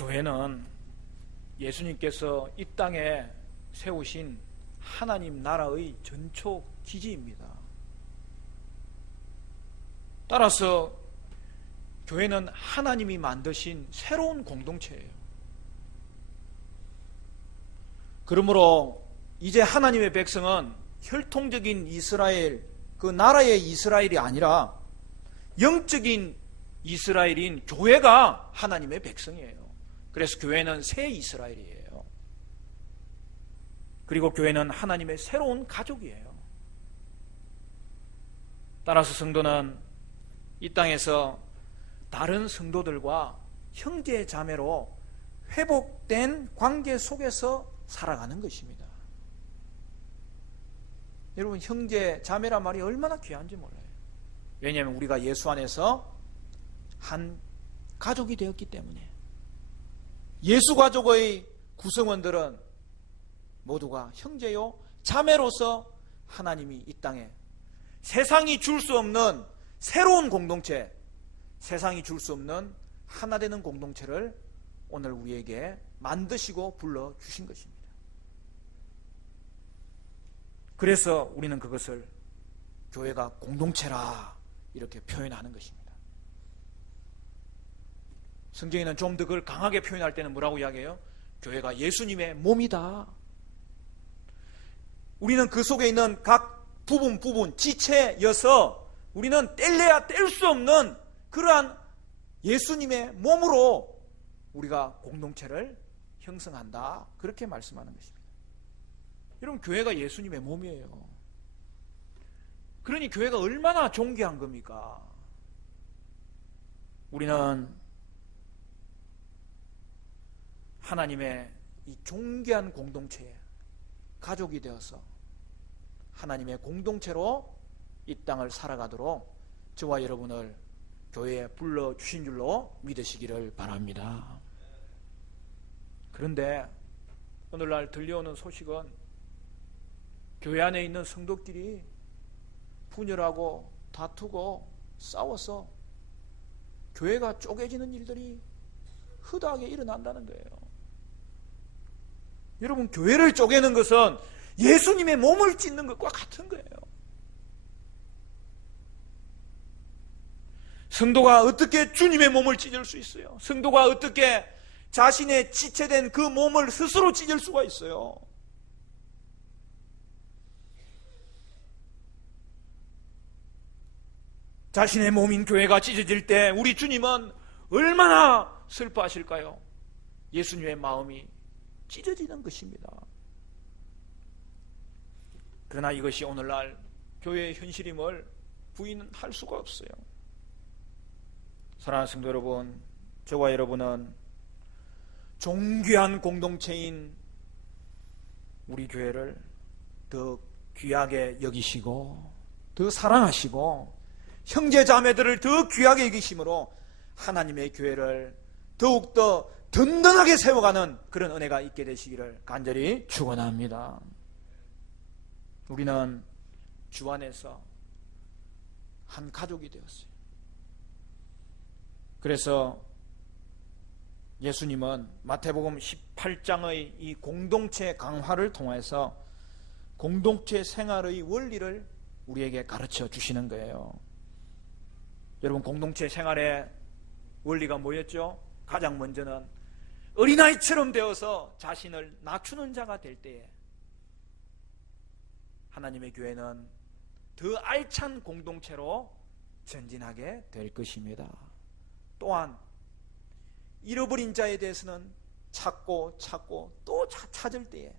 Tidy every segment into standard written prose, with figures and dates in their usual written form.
교회는 예수님께서 이 땅에 세우신 하나님 나라의 전초 기지입니다. 따라서 교회는 하나님이 만드신 새로운 공동체예요. 그러므로 이제 하나님의 백성은 혈통적인 이스라엘, 그 나라의 이스라엘이 아니라 영적인 이스라엘인 교회가 하나님의 백성이에요. 그래서 교회는 새 이스라엘이에요. 그리고 교회는 하나님의 새로운 가족이에요. 따라서 성도는 이 땅에서 다른 성도들과 형제 자매로 회복된 관계 속에서 살아가는 것입니다. 여러분, 형제 자매란 말이 얼마나 귀한지 몰라요. 왜냐하면 우리가 예수 안에서 한 가족이 되었기 때문에. 예수 가족의 구성원들은 모두가 형제요 자매로서 하나님이 이 땅에 세상이 줄 수 없는 새로운 공동체, 세상이 줄 수 없는 하나 되는 공동체를 오늘 우리에게 만드시고 불러주신 것입니다. 그래서 우리는 그것을 교회가 공동체라 이렇게 표현하는 것입니다. 성경에는 좀 더 그걸 강하게 표현할 때는 뭐라고 이야기해요? 교회가 예수님의 몸이다. 우리는 그 속에 있는 각 부분 지체여서 우리는 뗄래야 뗄 수 없는 그러한 예수님의 몸으로 우리가 공동체를 형성한다. 그렇게 말씀하는 것입니다. 여러분, 교회가 예수님의 몸이에요. 그러니 교회가 얼마나 존귀한 겁니까? 우리는 하나님의 이 존귀한 공동체에 가족이 되어서 하나님의 공동체로 이 땅을 살아가도록 저와 여러분을 교회에 불러주신 줄로 믿으시기를 바랍니다. 그런데 오늘날 들려오는 소식은 교회 안에 있는 성도끼리 분열하고 다투고 싸워서 교회가 쪼개지는 일들이 허다하게 일어난다는 거예요. 여러분, 교회를 쪼개는 것은 예수님의 몸을 찢는 것과 같은 거예요. 성도가 어떻게 주님의 몸을 찢을 수 있어요? 성도가 어떻게 자신의 지체된 그 몸을 스스로 찢을 수가 있어요? 자신의 몸인 교회가 찢어질 때 우리 주님은 얼마나 슬퍼하실까요? 예수님의 마음이 찢어지는 것입니다. 그러나 이것이 오늘날 교회의 현실임을 부인할 수가 없어요. 사랑하는 성도 여러분, 저와 여러분은 존귀한 공동체인 우리 교회를 더 귀하게 여기시고 더 사랑하시고 형제 자매들을 더 귀하게 여기심으로 하나님의 교회를 더욱더 든든하게 세워가는 그런 은혜가 있게 되시기를 간절히 축원합니다. 우리는 주 안에서 한 가족이 되었어요. 그래서 예수님은 마태복음 18장의 이 공동체 강화를 통해서 공동체 생활의 원리를 우리에게 가르쳐 주시는 거예요. 여러분, 공동체 생활의 원리가 뭐였죠? 가장 먼저는 어린아이처럼 되어서 자신을 낮추는 자가 될 때에 하나님의 교회는 더 알찬 공동체로 전진하게 될 것입니다. 또한 잃어버린 자에 대해서는 찾고 또 찾을 때에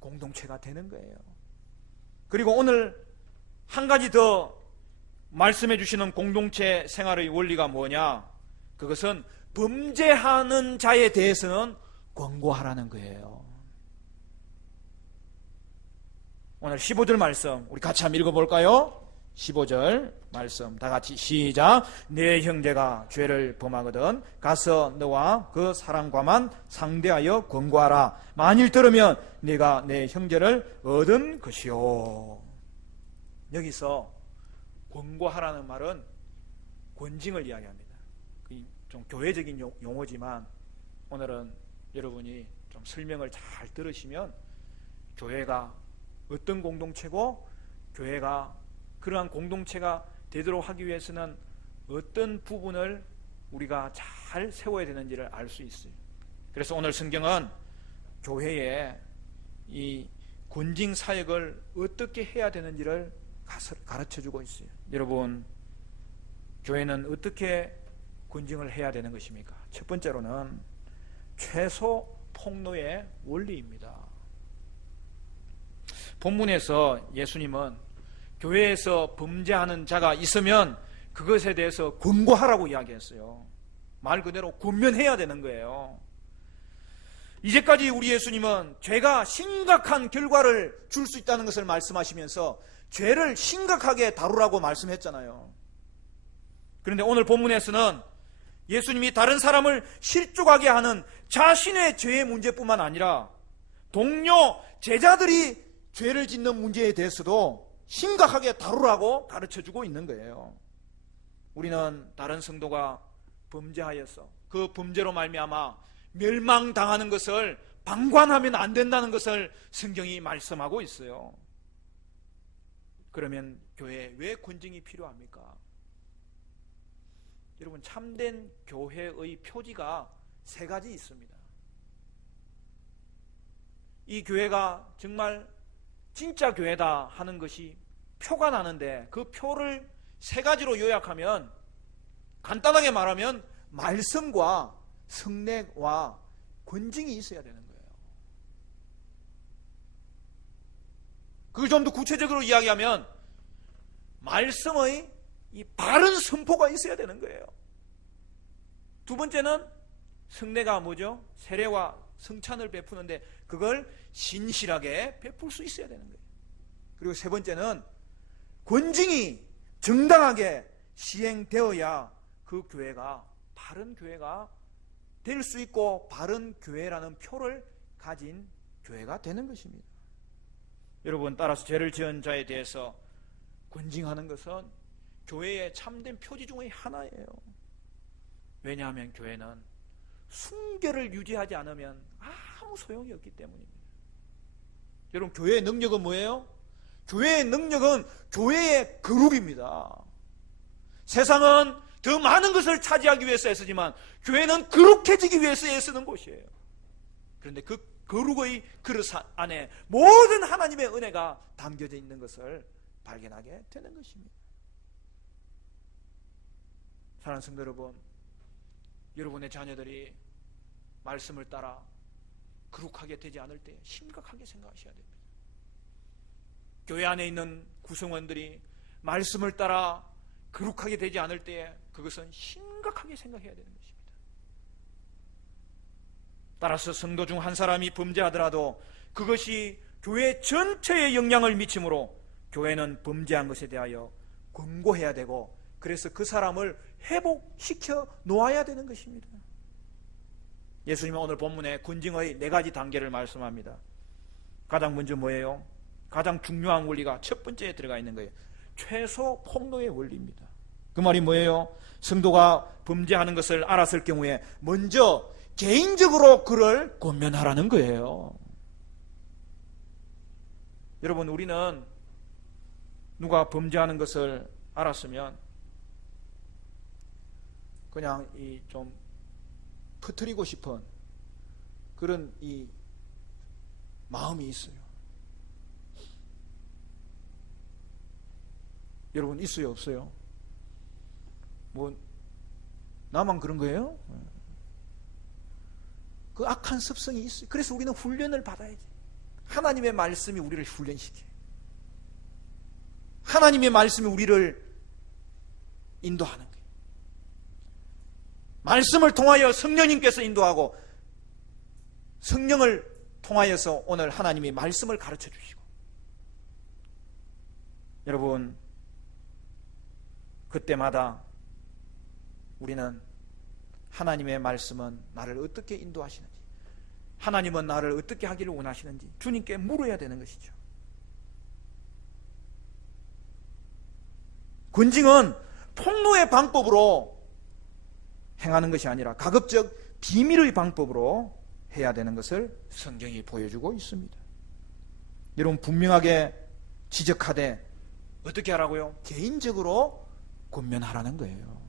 공동체가 되는 거예요. 그리고 오늘 한 가지 더 말씀해 주시는 공동체 생활의 원리가 뭐냐? 그것은 범죄하는 자에 대해서는 권고하라는 거예요. 오늘 15절 말씀 우리 같이 한번 읽어볼까요? 15절 말씀 다 같이 시작. 내 형제가 죄를 범하거든 가서 너와 그 사람과만 상대하여 권고하라. 만일 들으면 네가 내 형제를 얻은 것이요. 여기서 권고하라는 말은 권징을 이야기합니다. 좀 교회적인 용어지만 오늘은 여러분이 좀 설명을 잘 들으시면 교회가 어떤 공동체고 교회가 그러한 공동체가 되도록 하기 위해서는 어떤 부분을 우리가 잘 세워야 되는지를 알 수 있어요. 그래서 오늘 성경은 교회의 이 권징 사역을 어떻게 해야 되는지를 가르쳐주고 있어요. 여러분, 교회는 어떻게 권징을 해야 되는 것입니까? 첫 번째로는 최소 폭로의 원리입니다. 본문에서 예수님은 교회에서 범죄하는 자가 있으면 그것에 대해서 권고하라고 이야기했어요. 말 그대로 권면해야 되는 거예요. 이제까지 우리 예수님은 죄가 심각한 결과를 줄 수 있다는 것을 말씀하시면서 죄를 심각하게 다루라고 말씀했잖아요. 그런데 오늘 본문에서는 예수님이 다른 사람을 실족하게 하는 자신의 죄의 문제뿐만 아니라 동료 제자들이 죄를 짓는 문제에 대해서도 심각하게 다루라고 가르쳐주고 있는 거예요. 우리는 다른 성도가 범죄하여서 그 범죄로 말미암아 멸망당하는 것을 방관하면 안 된다는 것을 성경이 말씀하고 있어요. 그러면 교회에 왜 권징이 필요합니까? 여러분, 참된 교회의 표지가 세 가지 있습니다. 이 교회가 정말 진짜 교회다 하는 것이 표가 나는데 그 표를 세 가지로 요약하면, 간단하게 말하면 말씀과 성례와 권징이 있어야 되는 거예요. 그걸 좀 더 구체적으로 이야기하면 말씀의 이 바른 선포가 있어야 되는 거예요. 두 번째는 성례가 뭐죠? 세례와 성찬을 베푸는데 그걸 신실하게 베풀 수 있어야 되는 거예요. 그리고 세 번째는 권징이 정당하게 시행되어야 그 교회가 바른 교회가 될 수 있고 바른 교회라는 표를 가진 교회가 되는 것입니다. 여러분, 따라서 죄를 지은 자에 대해서 권징하는 것은 교회의 참된 표지 중의 하나예요. 왜냐하면 교회는 순결을 유지하지 않으면 아무 소용이 없기 때문입니다. 여러분, 교회의 능력은 뭐예요? 교회의 능력은 교회의 거룩입니다. 세상은 더 많은 것을 차지하기 위해서 애쓰지만 교회는 거룩해지기 위해서 애쓰는 곳이에요. 그런데 그 거룩의 그릇 안에 모든 하나님의 은혜가 담겨져 있는 것을 발견하게 되는 것입니다. 사랑하는 성도 여러분, 여러분의 자녀들이 말씀을 따라 거룩하게 되지 않을 때 심각하게 생각하셔야 됩니다. 교회 안에 있는 구성원들이 말씀을 따라 거룩하게 되지 않을 때 그것은 심각하게 생각해야 되는 것입니다. 따라서 성도 중 한 사람이 범죄하더라도 그것이 교회 전체에 영향을 미치므로 교회는 범죄한 것에 대하여 권고해야 되고, 그래서 그 사람을 회복시켜 놓아야 되는 것입니다. 예수님은 오늘 본문에 권징의 4가지 단계를 말씀합니다. 가장 먼저 뭐예요? 가장 중요한 원리가 첫 번째에 들어가 있는 거예요. 최소 폭로의 원리입니다. 그 말이 뭐예요? 성도가 범죄하는 것을 알았을 경우에 먼저 개인적으로 그를 권면하라는 거예요. 여러분, 우리는 누가 범죄하는 것을 알았으면 그냥 좀 퍼뜨리고 싶은 그런 이 마음이 있어요. 여러분, 있어요, 없어요? 뭐 나만 그런 거예요? 그 악한 습성이 있어요. 그래서 우리는 훈련을 받아야지. 하나님의 말씀이 우리를 훈련시켜요. 하나님의 말씀이 우리를 인도하는 거예요. 말씀을 통하여 성령님께서 인도하고, 성령을 통하여서 오늘 하나님이 말씀을 가르쳐 주시고, 여러분, 그때마다 우리는 하나님의 말씀은 나를 어떻게 인도하시는지, 하나님은 나를 어떻게 하기를 원하시는지 주님께 물어야 되는 것이죠. 권징은 폭로의 방법으로 행하는 것이 아니라 가급적 비밀의 방법으로 해야 되는 것을 성경이 보여주고 있습니다. 여러분, 분명하게 지적하되 어떻게 하라고요? 개인적으로 권면하라는 거예요.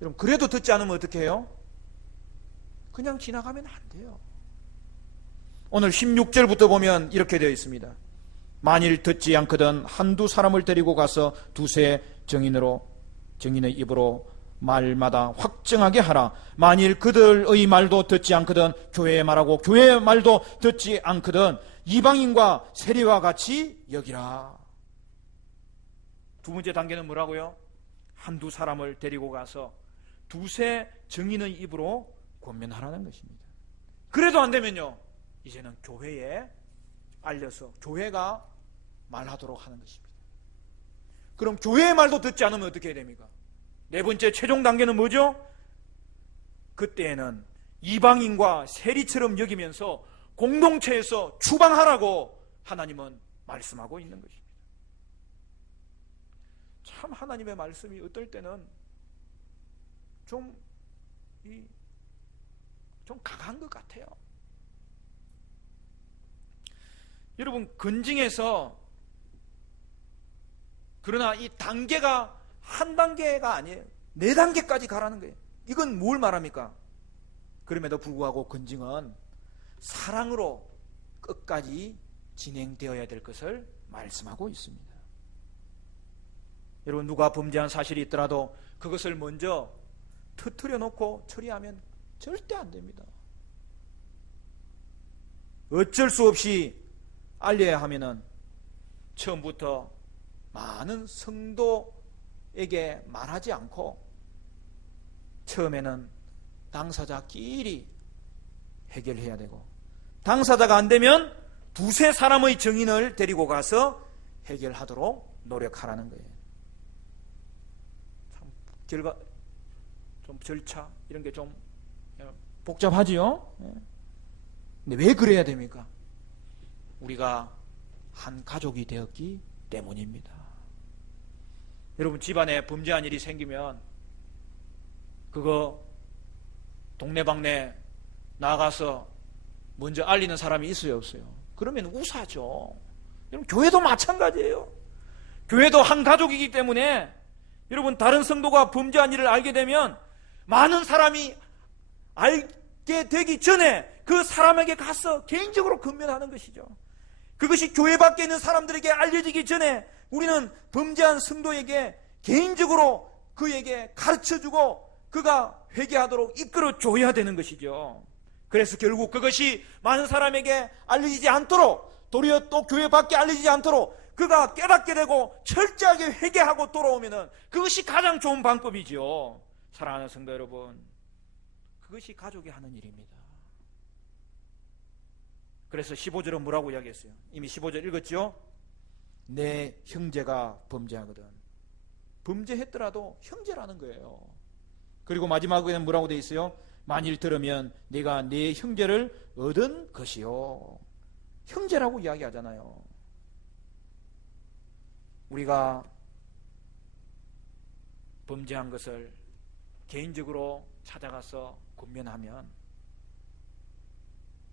여러분, 그래도 듣지 않으면 어떻게 해요? 그냥 지나가면 안 돼요. 오늘 16절부터 보면 이렇게 되어 있습니다. 만일 듣지 않거든 한두 사람을 데리고 가서 두세 증인의 입으로 말마다 확정하게 하라. 만일 그들의 말도 듣지 않거든 교회의 말하고 교회의 말도 듣지 않거든 이방인과 세리와 같이 여기라. 두 번째 단계는 뭐라고요? 한두 사람을 데리고 가서 두세 증인의 입으로 권면하라는 것입니다. 그래도 안 되면요, 이제는 교회에 알려서 교회가 말하도록 하는 것입니다. 그럼 교회의 말도 듣지 않으면 어떻게 해야 됩니까? 네 번째 최종 단계는 뭐죠? 그때에는 이방인과 세리처럼 여기면서 공동체에서 추방하라고 하나님은 말씀하고 있는 것입니다. 참 하나님의 말씀이 어떨 때는 좀 강한 것 같아요. 여러분, 건징에서 그러나 이 단계가 한 단계가 아니에요. 4단계까지 가라는 거예요. 이건 뭘 말합니까? 그럼에도 불구하고 건징은 사랑으로 끝까지 진행되어야 될 것을 말씀하고 있습니다. 여러분, 누가 범죄한 사실이 있더라도 그것을 먼저 터뜨려 놓고 처리하면 절대 안 됩니다. 어쩔 수 없이 알려야 하면은 처음부터 많은 성도에게 말하지 않고 처음에는 당사자끼리 해결해야 되고, 당사자가 안 되면 두세 사람의 증인을 데리고 가서 해결하도록 노력하라는 거예요. 참 결과 좀 절차 이런 게 좀 복잡하지요. 근데 왜 그래야 됩니까? 우리가 한 가족이 되었기 때문입니다. 여러분, 집안에 범죄한 일이 생기면 그거 동네방네 나가서 먼저 알리는 사람이 있어요, 없어요? 그러면 우사죠. 여러분, 교회도 마찬가지예요. 교회도 한 가족이기 때문에 여러분, 다른 성도가 범죄한 일을 알게 되면 많은 사람이 알게 되기 전에 그 사람에게 가서 개인적으로 권면하는 것이죠. 그것이 교회 밖에 있는 사람들에게 알려지기 전에 우리는 범죄한 성도에게 개인적으로 그에게 가르쳐주고 그가 회개하도록 이끌어줘야 되는 것이죠. 그래서 결국 그것이 많은 사람에게 알려지지 않도록, 도리어 또 교회 밖에 알려지지 않도록 그가 깨닫게 되고 철저하게 회개하고 돌아오면은 그것이 가장 좋은 방법이죠. 사랑하는 성도 여러분, 그것이 가족이 하는 일입니다. 그래서 15절은 뭐라고 이야기했어요? 이미 15절 읽었죠? 내 형제가 범죄하거든. 범죄했더라도 형제라는 거예요. 그리고 마지막에는 뭐라고 되어 있어요? 만일 들으면 네가 네 형제를 얻은 것이요. 형제라고 이야기하잖아요. 우리가 범죄한 것을 개인적으로 찾아가서 권면하면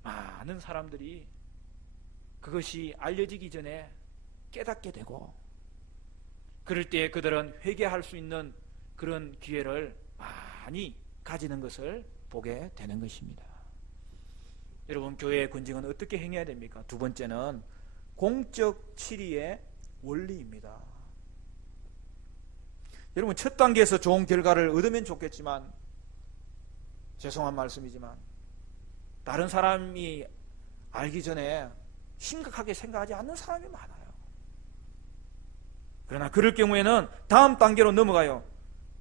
많은 사람들이 그것이 알려지기 전에 깨닫게 되고, 그럴 때 그들은 회개할 수 있는 그런 기회를 많이 가지는 것을 보게 되는 것입니다. 여러분, 교회의 권징은 어떻게 행해야 됩니까? 두 번째는 공적 치리의 원리입니다. 여러분, 첫 단계에서 좋은 결과를 얻으면 좋겠지만, 죄송한 말씀이지만 다른 사람이 알기 전에 심각하게 생각하지 않는 사람이 많아요. 그러나 그럴 경우에는 다음 단계로 넘어가요.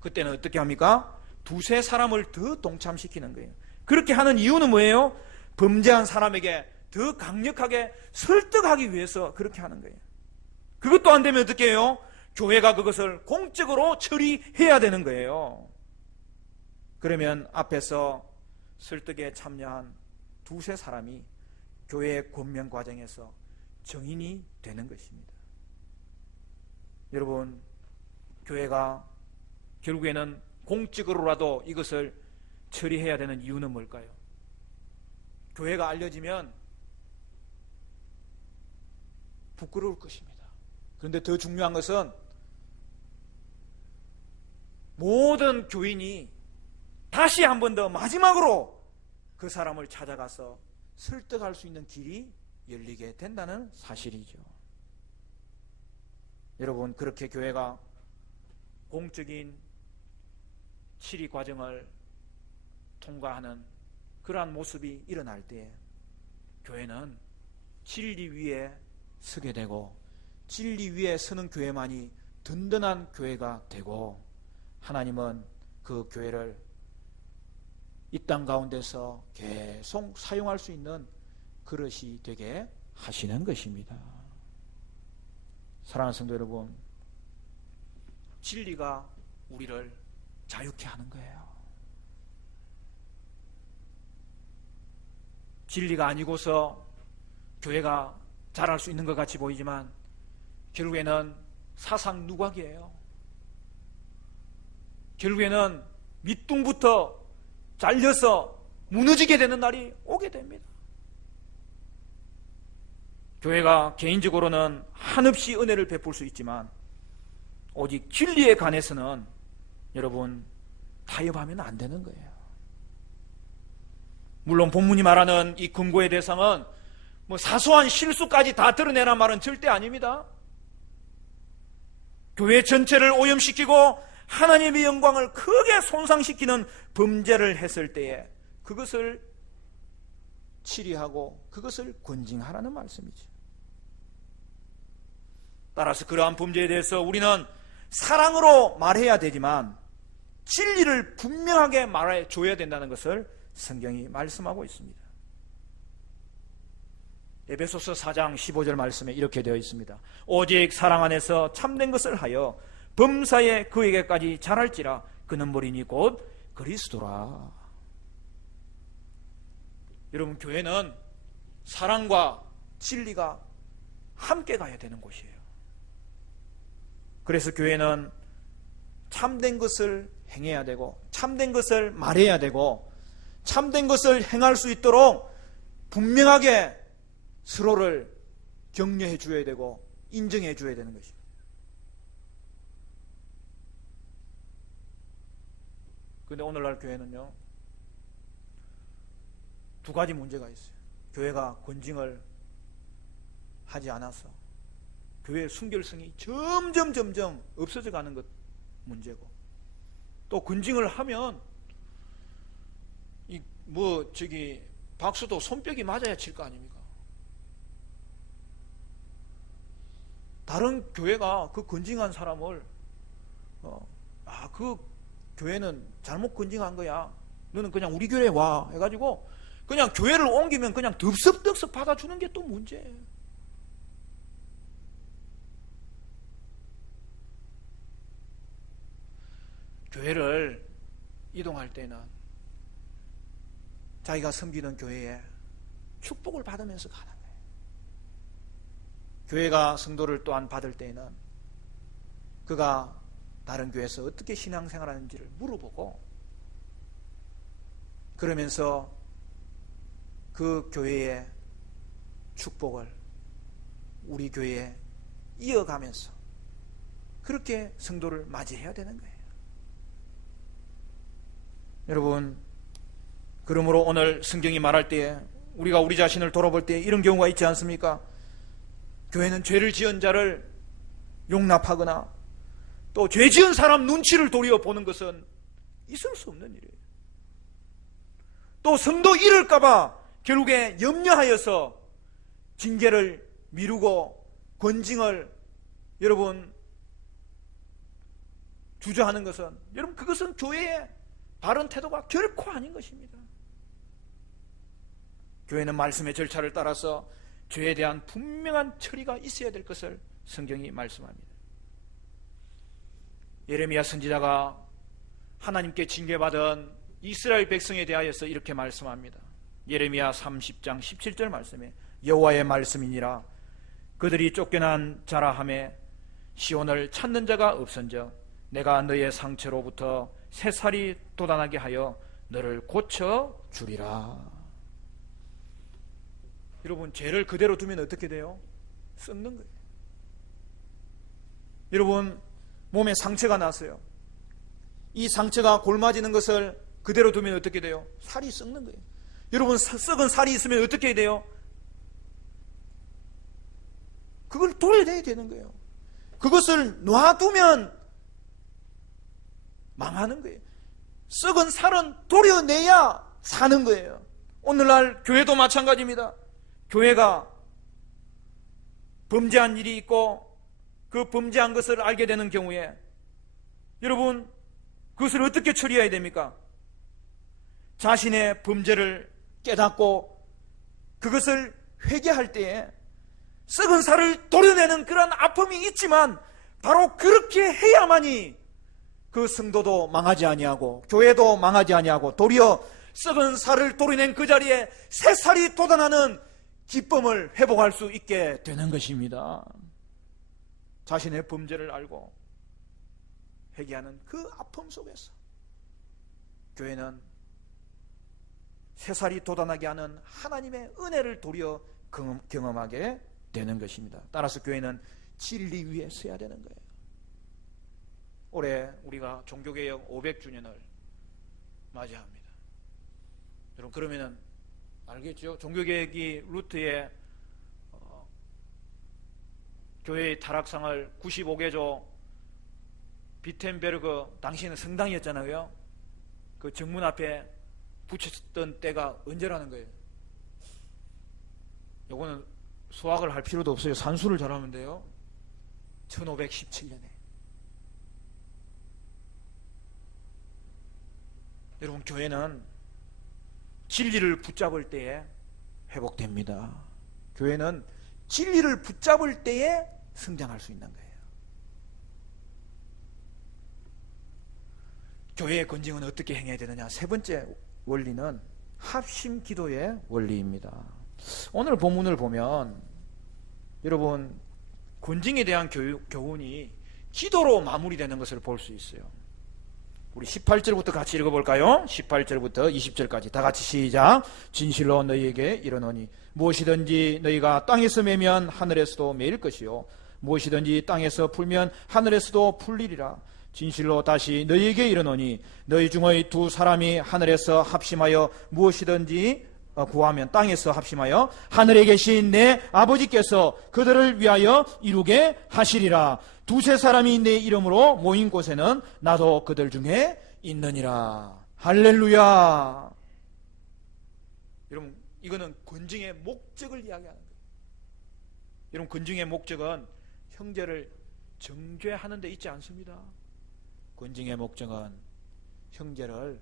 그때는 어떻게 합니까? 두세 사람을 더 동참시키는 거예요. 그렇게 하는 이유는 뭐예요? 범죄한 사람에게 더 강력하게 설득하기 위해서 그렇게 하는 거예요. 그것도 안 되면 어떻게 해요? 교회가 그것을 공적으로 처리해야 되는 거예요. 그러면 앞에서 설득에 참여한 두세 사람이 교회의 권면 과정에서 정인이 되는 것입니다. 여러분, 교회가 결국에는 공적으로라도 이것을 처리해야 되는 이유는 뭘까요? 교회가 알려지면 부끄러울 것입니다. 그런데 더 중요한 것은 모든 교인이 다시 한 번 더 마지막으로 그 사람을 찾아가서 설득할 수 있는 길이 열리게 된다는 사실이죠. 여러분, 그렇게 교회가 공적인 치리 과정을 통과하는 그러한 모습이 일어날 때 교회는 진리 위에 서게 되고, 진리 위에 서는 교회만이 든든한 교회가 되고, 하나님은 그 교회를 이 땅 가운데서 계속 사용할 수 있는 그릇이 되게 하시는 것입니다. 사랑하는 성도 여러분, 진리가 우리를 자유케 하는 거예요. 진리가 아니고서 교회가 잘할 수 있는 것 같이 보이지만 결국에는 사상 누각이에요. 결국에는 밑둥부터 잘려서 무너지게 되는 날이 오게 됩니다. 교회가 개인적으로는 한없이 은혜를 베풀 수 있지만 오직 진리에 관해서는 여러분 타협하면 안 되는 거예요. 물론 본문이 말하는 이 금고의 대상은 사소한 실수까지 다 드러내란 말은 절대 아닙니다. 교회 전체를 오염시키고 하나님의 영광을 크게 손상시키는 범죄를 했을 때에 그것을 치리하고 그것을 권징하라는 말씀이죠. 따라서 그러한 범죄에 대해서 우리는 사랑으로 말해야 되지만 진리를 분명하게 말해줘야 된다는 것을 성경이 말씀하고 있습니다. 에베소서 4장 15절 말씀에 이렇게 되어 있습니다. 오직 사랑 안에서 참된 것을 하여 범사에 그에게까지 자랄지라. 그는 머리니 곧 그리스도라. 여러분, 교회는 사랑과 진리가 함께 가야 되는 곳이에요. 그래서 교회는 참된 것을 행해야 되고 참된 것을 말해야 되고 참된 것을 행할 수 있도록 분명하게 서로를 격려해 줘야 되고 인정해 줘야 되는 것입니다. 그런데 오늘날 교회는요, 두 가지 문제가 있어요. 교회가 권징을 하지 않아서 교회의 순결성이 점점 없어져 가는 것 문제고, 또 권징을 하면 박수도 손뼉이 맞아야 칠 거 아닙니까? 다른 교회가 그 권징한 사람을 그 교회는 잘못 권징한 거야, 너는 그냥 우리 교회에 와 해가지고 그냥 교회를 옮기면 그냥 덥석덥석 받아주는 게 또 문제예요. 교회를 이동할 때는 자기가 섬기는 교회에 축복을 받으면서 가는 거예요. 교회가 성도를 또한 받을 때에는 그가 다른 교회에서 어떻게 신앙생활하는지를 물어보고, 그러면서 그 교회의 축복을 우리 교회에 이어가면서 그렇게 성도를 맞이해야 되는 거예요. 여러분, 그러므로 오늘 성경이 말할 때에 우리가 우리 자신을 돌아볼 때 이런 경우가 있지 않습니까? 교회는 죄를 지은 자를 용납하거나 또 죄 지은 사람 눈치를 돌려보는 것은 있을 수 없는 일이에요. 또 성도 잃을까봐 결국에 염려하여서 징계를 미루고 권징을 여러분 주저하는 것은, 여러분 그것은 교회의 바른 태도가 결코 아닌 것입니다. 교회는 말씀의 절차를 따라서 죄에 대한 분명한 처리가 있어야 될 것을 성경이 말씀합니다. 예레미야 선지자가 하나님께 징계받은 이스라엘 백성에 대하여서 이렇게 말씀합니다. 예레미야 30장 17절 말씀에 여호와의 말씀이니라. 그들이 쫓겨난 자라 하매 시온을 찾는 자가 없은즉 내가 너의 상처로부터 새살이 돋아나게 하여 너를 고쳐 주리라. 여러분, 죄를 그대로 두면 어떻게 돼요? 썩는 거예요. 여러분, 몸에 상처가 났어요. 이 상처가 골마지는 것을 그대로 두면 어떻게 돼요? 살이 썩는 거예요. 여러분, 썩은 살이 있으면 어떻게 해야 돼요? 그걸 도려내야 되는 거예요. 그것을 놔두면 망하는 거예요. 썩은 살은 도려내야 사는 거예요. 오늘날 교회도 마찬가지입니다. 교회가 범죄한 일이 있고 그 범죄한 것을 알게 되는 경우에 여러분, 그것을 어떻게 처리해야 됩니까? 자신의 범죄를 깨닫고 그것을 회개할 때에 썩은 살을 도려내는 그런 아픔이 있지만 바로 그렇게 해야만이 그 성도도 망하지 아니하고 교회도 망하지 아니하고 도리어 썩은 살을 도려낸 그 자리에 새 살이 돋아나는 기쁨을 회복할 수 있게 되는 것입니다. 자신의 범죄를 알고 회개하는 그 아픔 속에서 교회는 새 살이 돋아나게 하는 하나님의 은혜를 도리어 경험하게 되는 것입니다. 따라서 교회는 진리 위에 서야 되는 거예요. 올해 우리가 종교개혁 500주년을 맞이합니다. 여러분, 그러면은 알겠죠? 종교개혁이 루트의 교회의 타락상을 95개조 비텐베르그, 당시에는 성당이었잖아요. 그 정문 앞에 붙였던 때가 언제라는 거예요? 요거는 수학을 할 필요도 없어요. 산수를 잘하면 돼요. 1517년에. 여러분, 교회는 진리를 붙잡을 때에 회복됩니다. 교회는 진리를 붙잡을 때에 성장할 수 있는 거예요. 교회의 건징은 어떻게 행해야 되느냐? 세 번째 원리는 합심 기도의 원리입니다. 오늘 본문을 보면 여러분, 건징에 대한 교훈이 기도로 마무리되는 것을 볼 수 있어요. 우리 18절부터 같이 읽어볼까요? 18절부터 20절까지 다 같이 시작. 진실로 너희에게 이르노니 무엇이든지 너희가 땅에서 매면 하늘에서도 매일 것이요 무엇이든지 땅에서 풀면 하늘에서도 풀리리라. 진실로 다시 너희에게 이르노니 너희 중의 두 사람이 하늘에서 합심하여 무엇이든지 구하면 땅에서 합심하여 하늘에 계신 내 아버지께서 그들을 위하여 이루게 하시리라. 두세 사람이 내 이름으로 모인 곳에는 나도 그들 중에 있느니라. 할렐루야. 여러분, 이거는 건징의 목적을 이야기하는 거예요. 여러분, 건징의 목적은 형제를 정죄하는 데 있지 않습니다. 건징의 목적은 형제를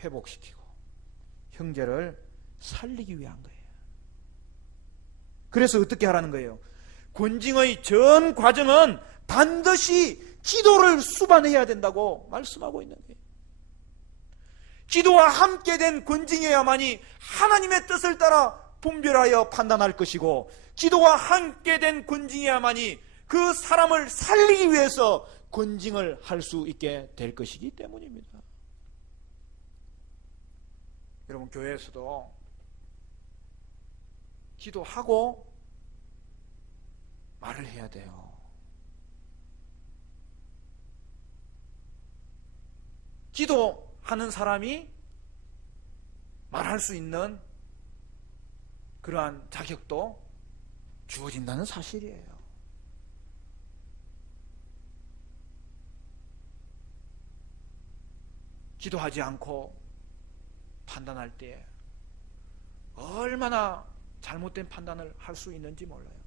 회복시키고 형제를 살리기 위한 거예요. 그래서 어떻게 하라는 거예요? 건징의 전 과정은 반드시 기도를 수반해야 된다고 말씀하고 있는 거예요. 기도와 함께 된 건징이어야만이 하나님의 뜻을 따라 분별하여 판단할 것이고, 기도와 함께 된 건징이어야만이 그 사람을 살리기 위해서 건징을 할 수 있게 될 것이기 때문입니다. 여러분, 교회에서도 기도하고 말을 해야 돼요. 기도하는 사람이 말할 수 있는 그러한 자격도 주어진다는 사실이에요. 기도하지 않고 판단할 때 얼마나 잘못된 판단을 할 수 있는지 몰라요.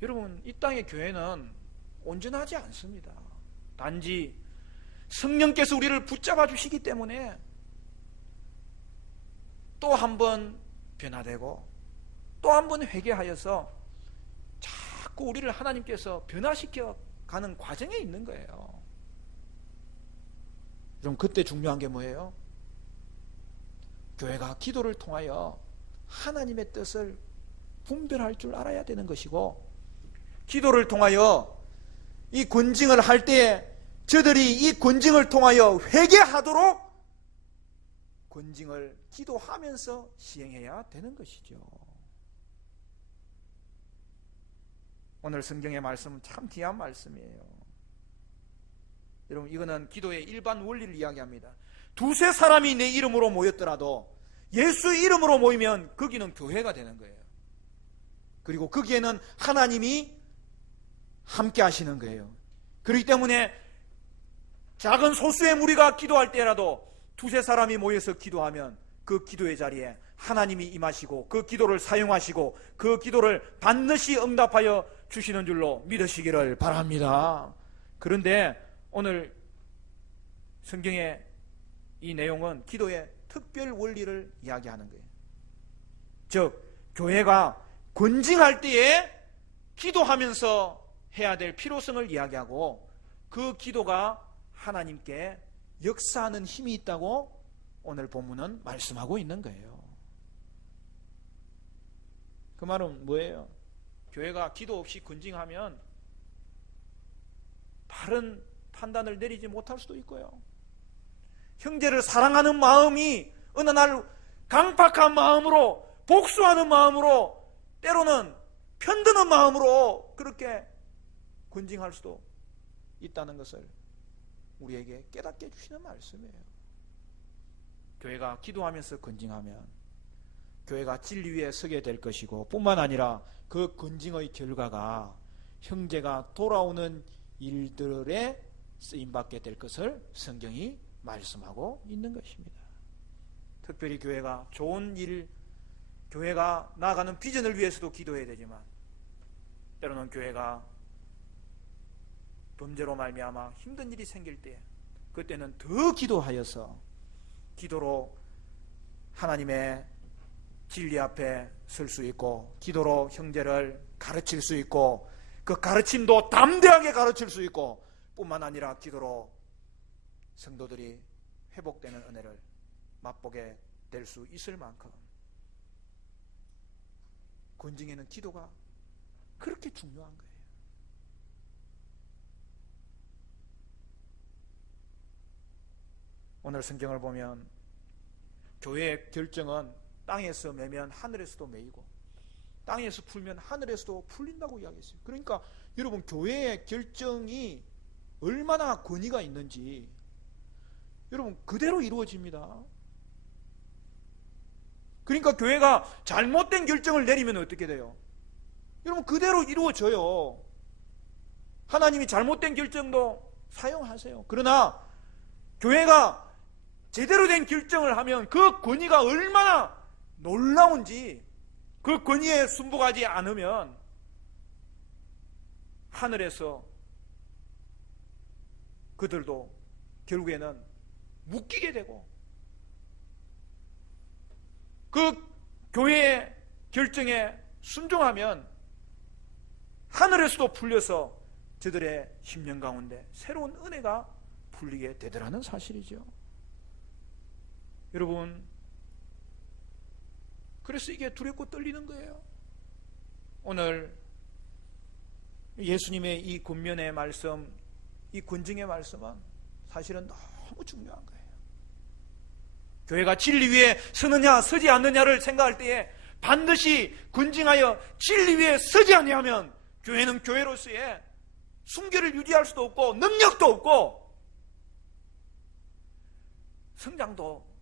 여러분, 이 땅의 교회는 온전하지 않습니다. 단지 성령께서 우리를 붙잡아 주시기 때문에 또 한 번 변화되고 또 한 번 회개하여서 자꾸 우리를 하나님께서 변화시켜 가는 과정에 있는 거예요. 그럼 그때 중요한 게 뭐예요? 교회가 기도를 통하여 하나님의 뜻을 분별할 줄 알아야 되는 것이고, 기도를 통하여 이 건징을 할 때에 저들이 이 권징을 통하여 회개하도록 권징을 기도하면서 시행해야 되는 것이죠. 오늘 성경의 말씀은 참 귀한 말씀이에요. 여러분, 이거는 기도의 일반 원리를 이야기합니다. 두세 사람이 내 이름으로 모였더라도 예수 이름으로 모이면 거기는 교회가 되는 거예요. 그리고 거기에는 하나님이 함께 하시는 거예요. 그렇기 때문에 작은 소수의 무리가 기도할 때라도 두세 사람이 모여서 기도하면 그 기도의 자리에 하나님이 임하시고 그 기도를 사용하시고 그 기도를 반드시 응답하여 주시는 줄로 믿으시기를 바랍니다. 그런데 오늘 성경의 이 내용은 기도의 특별 원리를 이야기하는 거예요. 즉, 교회가 권징할 때에 기도하면서 해야 될 필요성을 이야기하고 그 기도가 하나님께 역사하는 힘이 있다고 오늘 본문은 말씀하고 있는 거예요. 그 말은 뭐예요? 교회가 기도 없이 권징하면 바른 판단을 내리지 못할 수도 있고요. 형제를 사랑하는 마음이 어느 날 강팍한 마음으로, 복수하는 마음으로, 때로는 편드는 마음으로 그렇게 권징할 수도 있다는 것을 우리에게 깨닫게 해주시는 말씀이에요. 교회가 기도하면서 권징하면 교회가 진리 위에 서게 될 것이고, 뿐만 아니라 그 권징의 결과가 형제가 돌아오는 일들에 쓰임받게 될 것을 성경이 말씀하고 있는 것입니다. 특별히 교회가 좋은 일, 교회가 나아가는 비전을 위해서도 기도해야 되지만, 때로는 교회가 범죄로 말미암아 힘든 일이 생길 때 그때는 더 기도하여서 기도로 하나님의 진리 앞에 설 수 있고, 기도로 형제를 가르칠 수 있고, 그 가르침도 담대하게 가르칠 수 있고, 뿐만 아니라 기도로 성도들이 회복되는 은혜를 맛보게 될 수 있을 만큼 권징에는 기도가 그렇게 중요한 거예요. 오늘 성경을 보면 교회의 결정은 땅에서 매면 하늘에서도 매이고, 땅에서 풀면 하늘에서도 풀린다고 이야기했어요. 그러니까 여러분, 교회의 결정이 얼마나 권위가 있는지 여러분 그대로 이루어집니다. 그러니까 교회가 잘못된 결정을 내리면 어떻게 돼요? 여러분 그대로 이루어져요. 하나님이 잘못된 결정도 사용하세요. 그러나 교회가 제대로 된 결정을 하면 그 권위가 얼마나 놀라운지, 그 권위에 순복하지 않으면 하늘에서 그들도 결국에는 묶이게 되고, 그 교회의 결정에 순종하면 하늘에서도 풀려서 저들의 심령 가운데 새로운 은혜가 풀리게 되더라는 사실이죠. 여러분, 그래서 이게 두렵고 떨리는 거예요. 오늘 예수님의 이 권면의 말씀, 이 권징의 말씀은 사실은 너무 중요한 거예요. 교회가 진리 위에 서느냐 서지 않느냐를 생각할 때에 반드시 권징하여 진리 위에 서지 아니하면 교회는 교회로서의 순결을 유지할 수도 없고 능력도 없고 성장도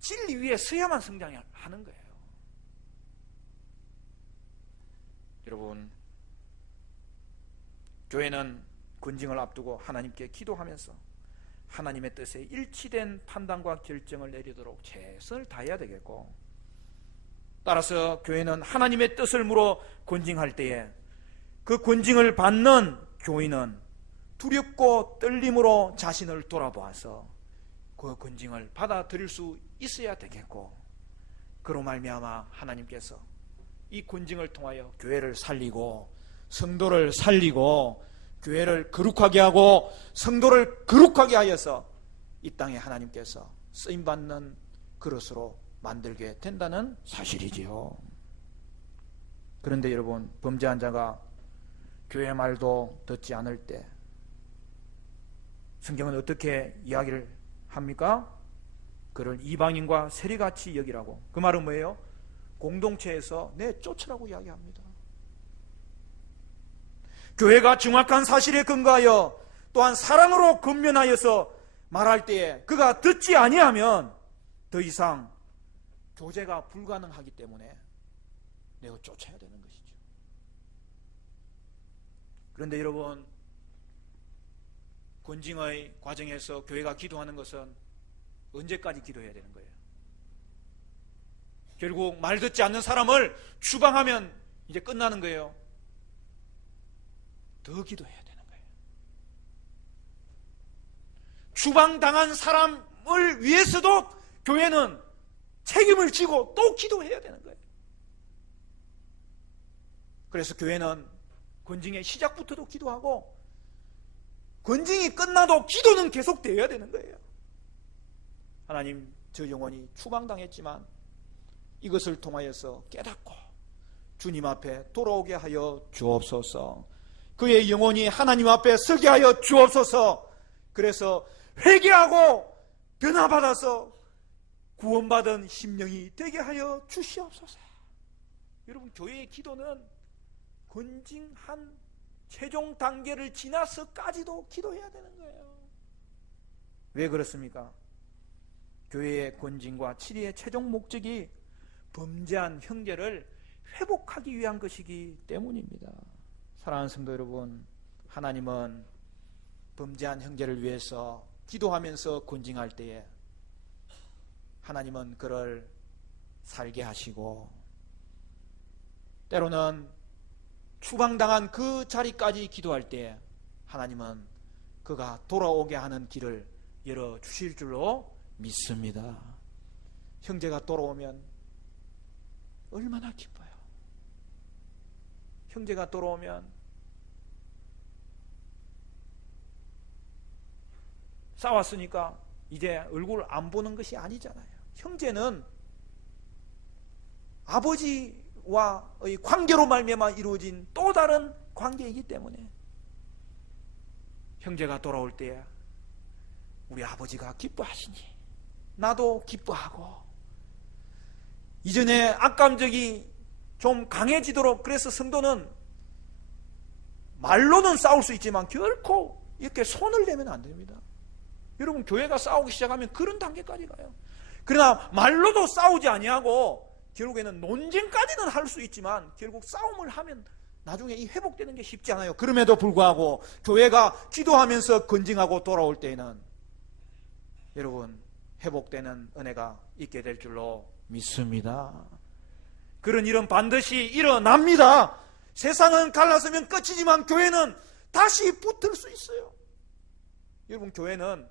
진리 위에 서야만 성장하는 거예요. 여러분, 교회는 권징을 앞두고 하나님께 기도하면서 하나님의 뜻에 일치된 판단과 결정을 내리도록 최선을 다해야 되겠고, 따라서 교회는 하나님의 뜻을 물어 권징할 때에 그 권징을 받는 교인은 두렵고 떨림으로 자신을 돌아보아서 그 권징을 받아들일 수 있어야 되겠고, 그로 말미암아 하나님께서 이 권징을 통하여 교회를 살리고 성도를 살리고 교회를 거룩하게 하고 성도를 거룩하게 하여서 이 땅에 하나님께서 쓰임받는 그릇으로 만들게 된다는 사실이지요. 그런데 여러분, 범죄한 자가 교회 말도 듣지 않을 때 성경은 어떻게 이야기를 합니까? 그를 이방인과 세리같이 여기라고. 그 말은 뭐예요? 공동체에서 내쫓으라고 이야기합니다. 교회가 정확한 사실에 근거하여 또한 사랑으로 근면하여서 말할 때에 그가 듣지 아니하면 더 이상 교제가 불가능하기 때문에 내가 쫓아야 되는 것이죠. 그런데 여러분, 권징의 과정에서 교회가 기도하는 것은 언제까지 기도해야 되는 거예요? 결국 말 듣지 않는 사람을 추방하면 이제 끝나는 거예요. 더 기도해야 되는 거예요. 추방당한 사람을 위해서도 교회는 책임을 지고 또 기도해야 되는 거예요. 그래서 교회는 권징의 시작부터도 기도하고 권징이 끝나도 기도는 계속되어야 되는 거예요. 하나님, 저 영혼이 추방당했지만 이것을 통하여서 깨닫고 주님 앞에 돌아오게 하여 주옵소서. 그의 영혼이 하나님 앞에 서게 하여 주옵소서. 그래서 회개하고 변화받아서 구원받은 심령이 되게 하여 주시옵소서. 여러분, 교회의 기도는 권징한 최종 단계를 지나서까지도 기도해야 되는 거예요. 왜 그렇습니까? 교회의 권징과 치리의 최종 목적이 범죄한 형제를 회복하기 위한 것이기 때문입니다. 사랑하는 성도 여러분, 하나님은 범죄한 형제를 위해서 기도하면서 권징할 때에 하나님은 그를 살게 하시고, 때로는 추방당한 그 자리까지 기도할 때 하나님은 그가 돌아오게 하는 길을 열어주실 줄로 믿습니다. 형제가 돌아오면 얼마나 기뻐요. 형제가 돌아오면 싸웠으니까 이제 얼굴 안 보는 것이 아니잖아요. 형제는 아버지와의 관계로 말미암아 이루어진 또 다른 관계이기 때문에 형제가 돌아올 때 우리 아버지가 기뻐하시니 나도 기뻐하고, 이전에 악감정이 좀 강해지도록, 그래서 성도는 말로는 싸울 수 있지만 결코 이렇게 손을 내면 안 됩니다. 여러분, 교회가 싸우기 시작하면 그런 단계까지 가요. 그러나 말로도 싸우지 아니하고 결국에는 논쟁까지는 할 수 있지만 결국 싸움을 하면 나중에 이 회복되는 게 쉽지 않아요. 그럼에도 불구하고 교회가 기도하면서 건징하고 돌아올 때에는 여러분, 회복되는 은혜가 있게 될 줄로 믿습니다. 그런 일은 반드시 일어납니다. 세상은 갈라서면 끝이지만 교회는 다시 붙을 수 있어요. 여러분, 교회는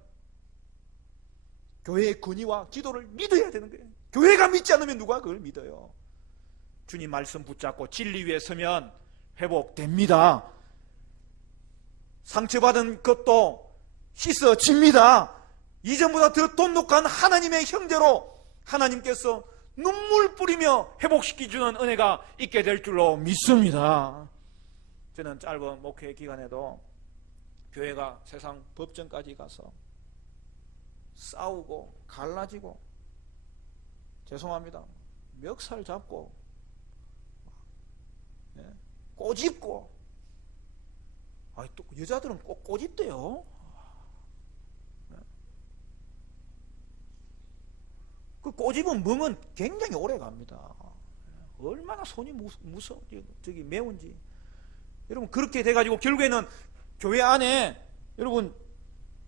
교회의 권위와 기도를 믿어야 되는 거예요. 교회가 믿지 않으면 누가 그걸 믿어요? 주님 말씀 붙잡고 진리 위에 서면 회복됩니다. 상처받은 것도 씻어집니다. 이전보다 더 돈독한 하나님의 형제로 하나님께서 눈물 뿌리며 회복시켜주는 은혜가 있게 될 줄로 믿습니다. 저는 짧은 목회 기간에도 교회가 세상 법정까지 가서 싸우고 갈라지고, 죄송합니다, 멱살 잡고 꼬집고, 또 여자들은 꼭 꼬집대요. 그 꼬집은 멍은 굉장히 오래 갑니다. 얼마나 손이 매운지. 여러분, 그렇게 돼가지고 결국에는 교회 안에 여러분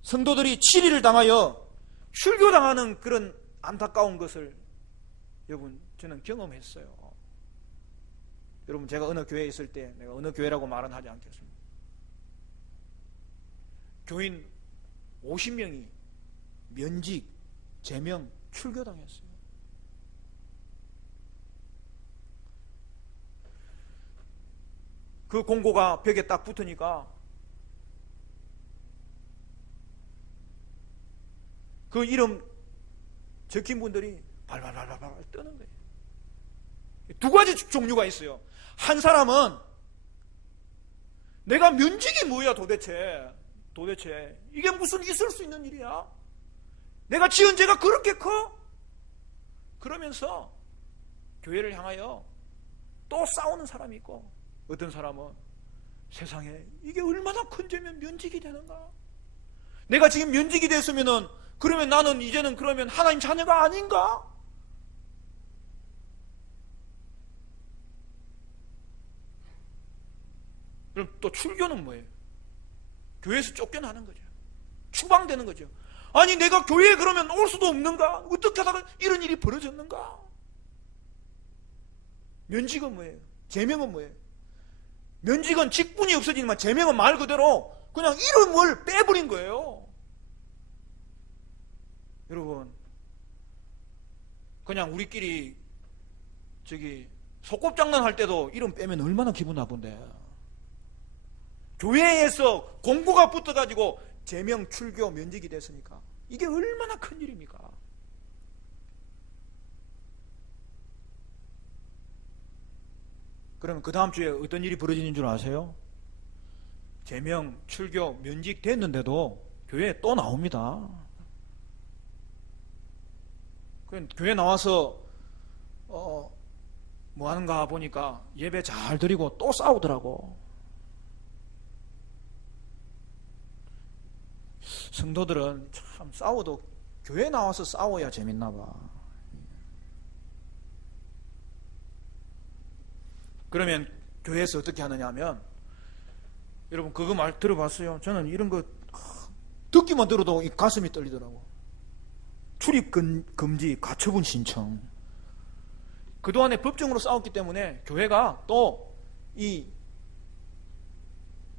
성도들이 치리를 당하여 출교당하는 그런 안타까운 것을 여러분 저는 경험했어요. 여러분, 제가 어느 교회에 있을 때, 내가 어느 교회라고 말은 하지 않겠습니다, 교인 50명이 면직, 제명, 출교당했어요. 그 공고가 벽에 딱 붙으니까 그 이름 적힌 분들이 발발발발 뜨는 거예요. 두 가지 종류가 있어요. 한 사람은 내가 면직이 뭐야 도대체, 도대체 이게 무슨 있을 수 있는 일이야? 내가 지은 죄가 그렇게 커? 그러면서 교회를 향하여 또 싸우는 사람이 있고, 어떤 사람은 세상에 이게 얼마나 큰 죄면 면직이 되는가? 내가 지금 면직이 됐으면은 그러면 나는 이제는 그러면 하나님 자녀가 아닌가? 그럼 또 출교는 뭐예요? 교회에서 쫓겨나는 거죠. 추방되는 거죠. 아니 내가 교회에 그러면 올 수도 없는가? 어떻게 하다가 이런 일이 벌어졌는가? 면직은 뭐예요? 제명은 뭐예요? 면직은 직분이 없어지지만 제명은 말 그대로 그냥 이름을 빼버린 거예요. 여러분, 그냥 우리끼리 소꿉장난 할 때도 이름 빼면 얼마나 기분 나쁜데. 교회에서 공고가 붙어가지고 제명, 출교, 면직이 됐으니까 이게 얼마나 큰 일입니까? 그러면 그 다음 주에 어떤 일이 벌어지는 줄 아세요? 제명, 출교, 면직 됐는데도 교회에 또 나옵니다. 교회 나와서 뭐 하는가 보니까 예배 잘 드리고 또 싸우더라고. 성도들은 참 싸워도 교회 나와서 싸워야 재밌나 봐. 그러면 교회에서 어떻게 하느냐 하면, 여러분 그거 말 들어봤어요? 저는 이런 거 듣기만 들어도 이 가슴이 떨리더라고. 출입 금지 가처분 신청. 그동안에 법정으로 싸웠기 때문에 교회가 또 이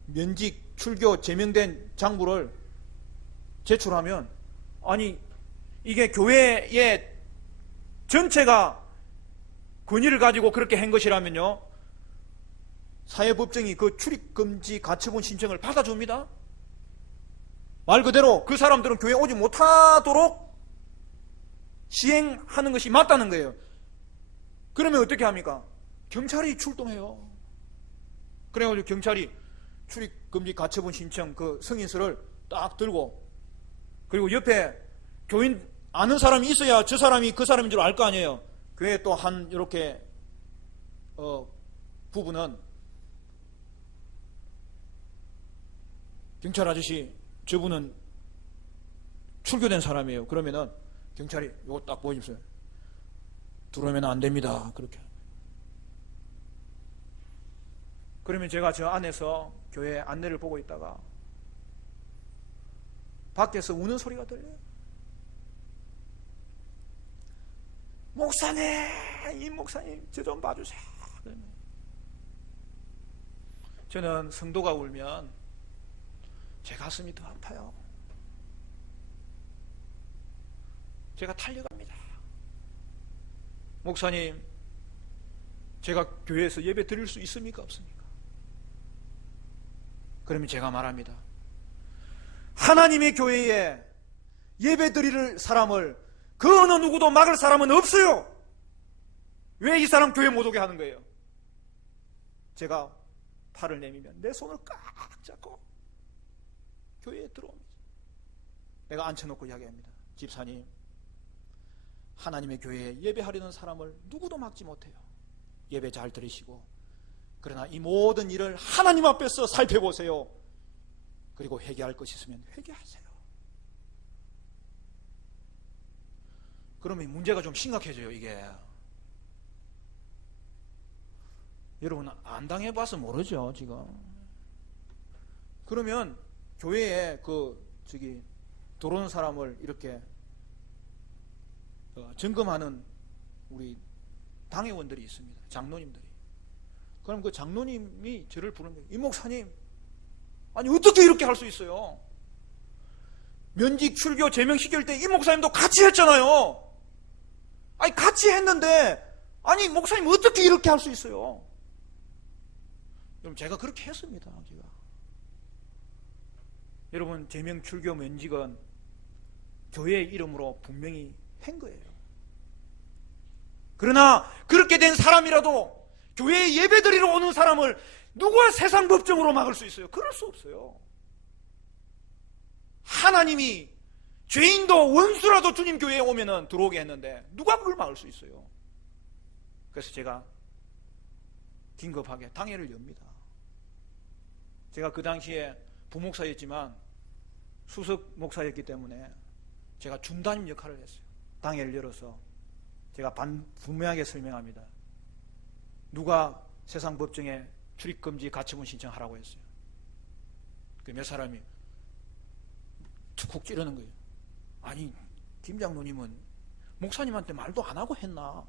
면직, 출교, 제명된 장부를 제출하면, 아니 이게 교회의 전체가 권위를 가지고 그렇게 한 것이라면요, 사회법정이 그 출입금지 가처분 신청을 받아줍니다. 말 그대로 그 사람들은 교회에 오지 못하도록 시행하는 것이 맞다는 거예요. 그러면 어떻게 합니까? 경찰이 출동해요. 그래가지고 경찰이 출입금지 가처분 신청 그 승인서를 딱 들고, 그리고 옆에 교인 아는 사람이 있어야 저 사람이 그 사람인 줄 알 거 아니에요. 교회 또 한 이렇게 부부는 경찰 아저씨 저분은 출교된 사람이에요. 그러면은 경찰이 요거 딱 보여주세요. 들어오면 안 됩니다. 그렇게. 그러면 제가 저 안에서 교회 안내를 보고 있다가 밖에서 우는 소리가 들려요. 목사님, 이 목사님 저 좀 봐주세요. 저는 성도가 울면 제 가슴이 더 아파요. 제가 달려갑니다. 목사님, 제가 교회에서 예배 드릴 수 있습니까? 없습니까? 그러면 제가 말합니다. 하나님의 교회에 예배 드릴 사람을 그 어느 누구도 막을 사람은 없어요. 왜 이 사람 교회 못 오게 하는 거예요? 제가 팔을 내밀면 내 손을 꽉 잡고 교회에 들어옵니다. 내가 앉혀놓고 이야기합니다. 집사님, 하나님의 교회에 예배하려는 사람을 누구도 막지 못해요. 예배 잘 들으시고, 그러나 이 모든 일을 하나님 앞에서 살펴보세요. 그리고 회개할 것이 있으면 회개하세요. 그러면 문제가 좀 심각해져요. 이게 여러분 안 당해봐서 모르죠 지금. 그러면 교회에 들어오는 사람을 이렇게 점검하는 우리 당회원들이 있습니다. 장로님들이. 그럼 그 장로님이 저를 부르는 거예요. 이 목사님, 아니 어떻게 이렇게 할 수 있어요? 면직, 출교, 제명시킬 때 이 목사님도 같이 했잖아요. 아니 같이 했는데 아니 목사님 어떻게 이렇게 할 수 있어요? 여러분 제가 그렇게 했습니다. 제가. 여러분 제명, 출교, 면직은 교회의 이름으로 분명히 한 거예요. 그러나 그렇게 된 사람이라도 교회에 예배드리러 오는 사람을 누가 세상 법정으로 막을 수 있어요? 그럴 수 없어요. 하나님이 죄인도 원수라도 주님 교회에 오면은 들어오게 했는데 누가 그걸 막을 수 있어요? 그래서 제가 긴급하게 당회를 엽니다. 제가 그 당시에 부목사였지만 수석 목사였기 때문에 제가 중단임 역할을 했어요. 당회를 열어서 제가 분명하게 설명합니다. 누가 세상 법정에 출입금지 가처분 신청하라고 했어요. 그 몇 사람이 툭 찌르는 거예요. 아니, 김 장로님은 목사님한테 말도 안 하고 했나?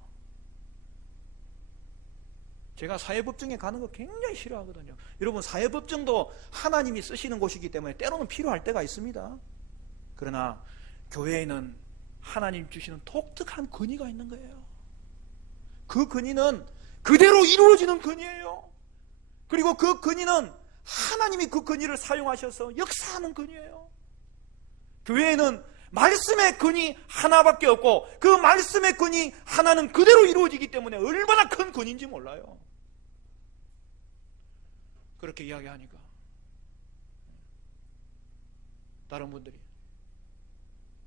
제가 사회법정에 가는 거 굉장히 싫어하거든요. 여러분, 사회법정도 하나님이 쓰시는 곳이기 때문에 때로는 필요할 때가 있습니다. 그러나 교회에는 하나님 주시는 독특한 권위가 있는 거예요. 그 권위는 그대로 이루어지는 권위예요. 그리고 그 권위는 하나님이 그 권위를 사용하셔서 역사하는 권위예요. 교회에는 말씀의 권위 하나밖에 없고 그 말씀의 권위 하나는 그대로 이루어지기 때문에 얼마나 큰 권위인지 몰라요. 그렇게 이야기하니까 다른 분들이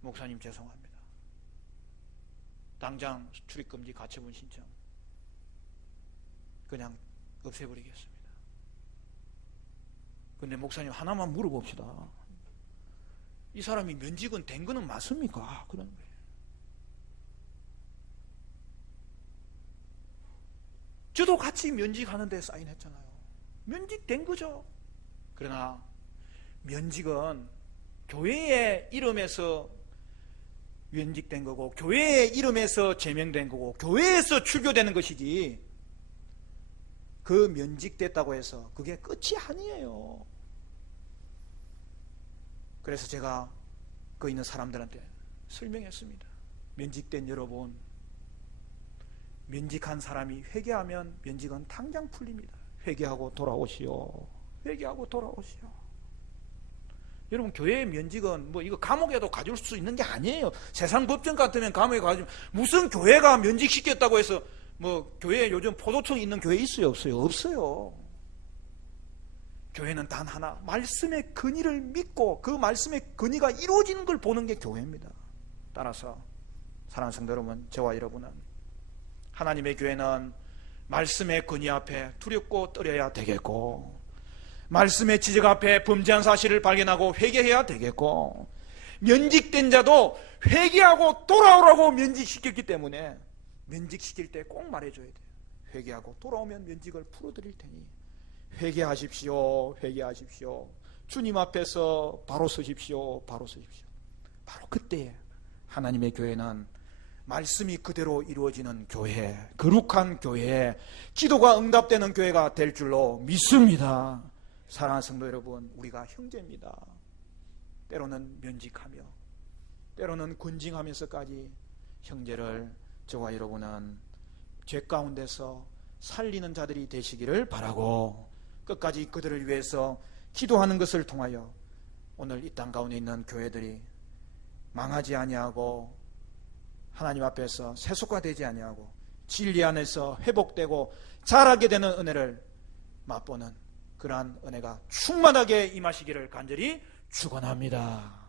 목사님 죄송합니다. 당장 출입금지 가처분 신청 그냥 없애버리겠습니다. 근데 목사님 하나만 물어봅시다. 이 사람이 면직은 된 거는 맞습니까? 그러는 거예요. 저도 같이 면직하는데 사인했잖아요. 면직된 거죠. 그러나 면직은 교회의 이름에서 면직된 거고 교회의 이름에서 제명된 거고 교회에서 출교되는 것이지 그 면직됐다고 해서 그게 끝이 아니에요. 그래서 제가 그 있는 사람들한테 설명했습니다. 면직된 여러분, 면직한 사람이 회개하면 면직은 당장 풀립니다. 회개하고 돌아오시오. 회개하고 돌아오시오. 여러분, 교회의 면직은 뭐 이거 감옥에도 가줄 수 있는 게 아니에요. 세상 법정 같으면 감옥에 가주면 무슨 교회가 면직시켰다고 해서 뭐 교회에 요즘 포도청 있는 교회 있어요? 없어요? 없어요. 교회는 단 하나, 말씀의 근위를 믿고 그 말씀의 근위가 이루어지는 걸 보는 게 교회입니다. 따라서 사랑하는 성도 여러분, 저와 여러분은 하나님의 교회는 말씀의 근위 앞에 두렵고 떨어야 되겠고 말씀의 지적 앞에 범죄한 사실을 발견하고 회개해야 되겠고 면직된 자도 회개하고 돌아오라고 면직시켰기 때문에 면직시킬 때 꼭 말해줘야 돼요. 회개하고 돌아오면 면직을 풀어드릴 테니 회개하십시오. 회개하십시오. 주님 앞에서 바로 서십시오. 바로 서십시오. 바로 그때에 하나님의 교회는 말씀이 그대로 이루어지는 교회, 거룩한 교회, 기도가 응답되는 교회가 될 줄로 믿습니다. 사랑하는 성도 여러분, 우리가 형제입니다. 때로는 면직하며 때로는 군징하면서까지 형제를 저와 여러분은 죄 가운데서 살리는 자들이 되시기를 바라고 끝까지 그들을 위해서 기도하는 것을 통하여 오늘 이 땅 가운데 있는 교회들이 망하지 아니하고 하나님 앞에서 세속화되지 아니하고 진리 안에서 회복되고 자라게 되는 은혜를 맛보는 그러한 은혜가 충만하게 임하시기를 간절히 축원합니다.